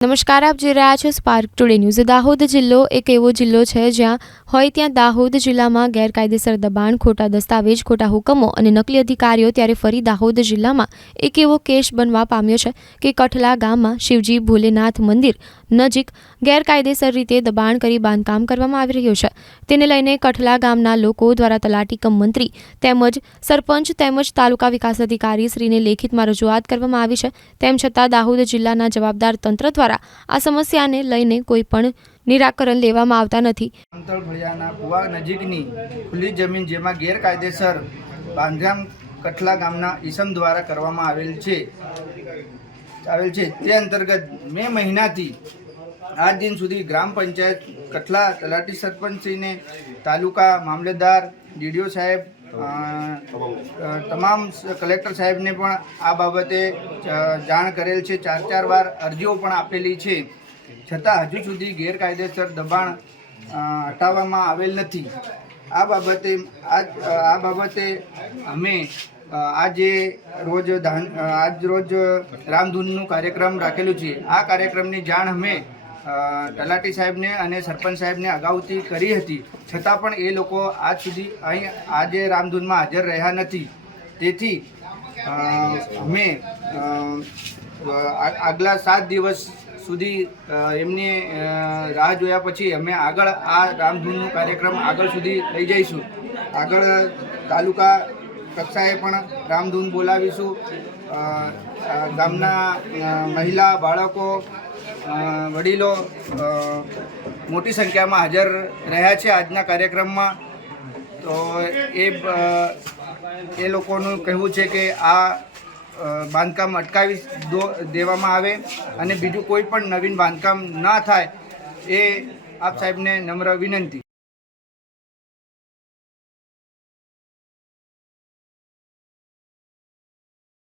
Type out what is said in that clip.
નમસ્કાર, આપ જોઈ રહ્યા છો સ્પાર્ક ટુડે ન્યૂઝ। દાહોદ જિલ્લો એક એવો જિલ્લો છે જ્યાં હોય ત્યાં દાહોદ જિલ્લામાં ગેરકાયદેસર દબાણ, ખોટા દસ્તાવેજ, ખોટા હુકમો અને નકલી અધિકારીઓ। ત્યારે ફરી દાહોદ જિલ્લામાં એક એવો કેસ બનવા પામ્યો છે કે કઠલા ગામમાં શિવજી ભોલેનાથ મંદિર નજીક ગેરકાયદેસર રીતે દબાણ કરી બાંધકામ કરવામાં આવી રહ્યું છે। તેને લઈને કઠલા ગામના લોકો દ્વારા તલાટી કમ મંત્રી તેમજ સરપંચ તેમજ તાલુકા વિકાસ અધિકારી શ્રીને લેખિતમાં રજૂઆત કરવામાં આવી છે। તેમ છતાં દાહોદ જિલ્લાના જવાબદાર તંત્ર દ્વારા આ સમસ્યાને લઈને કોઈ પણ નિરાકરણ લેવામાં આવતા નથી। ફળિયાના કુવા નજીકની ખુલ્લી જમીન જેમાં ગેરકાયદેસર બાંધકામ કઠલા ગામના ઈસમ દ્વારા કરવામાં આવેલ છે તે અંતર્ગત મે મહિનાથી આજ દિન સુધી ગ્રામ પંચાયત કઠલા તલાટી સરપંચશ્રીને તાલુકા મામલતદાર ડીડીઓ સાહેબ તમામ કલેક્ટર સાહેબને પણ આ બાબતે જાણ કરેલ છે। 4 વાર અરજીઓ પણ આપેલી છે, છતાં હજુ સુધી ગેરકાયદેસર દબાણ હટાવવામાં આવેલ નથી। આ બાબતે અમે આજ રોજ રામધૂનનું કાર્યક્રમ રાખેલું છે। આ કાર્યક્રમની જાણ અમે તલાટી સાહેબને અને સરપંચ સાહેબને અગાઉથી કરી હતી, છતાં પણ એ લોકો આજ સુધી અહીં આજે રામધૂનમાં હાજર રહ્યા નથી। તેથી અમે આગલા 7 દિવસ સુધી એમને રાહ જોયા પછી અમે આગળ આ રામધૂનનું કાર્યક્રમ આગળ સુધી લઈ જઈશું। આગળ તાલુકા કક્ષાએ પણ રામધૂન બોલાવીશું। ગામના મહિલા, બાળકો, વડીલો મોટી સંખ્યામાં હાજર રહ્યા છે આજના કાર્યક્રમમાં। તો એ લોકોનું કહેવું છે કે આ બાંધકામ અટકાવી દેવામાં આવે અને બીજું કોઈ પણ નવીન બાંધકામ ના થાય, એ આપ સાહેબને નમ્ર વિનંતી।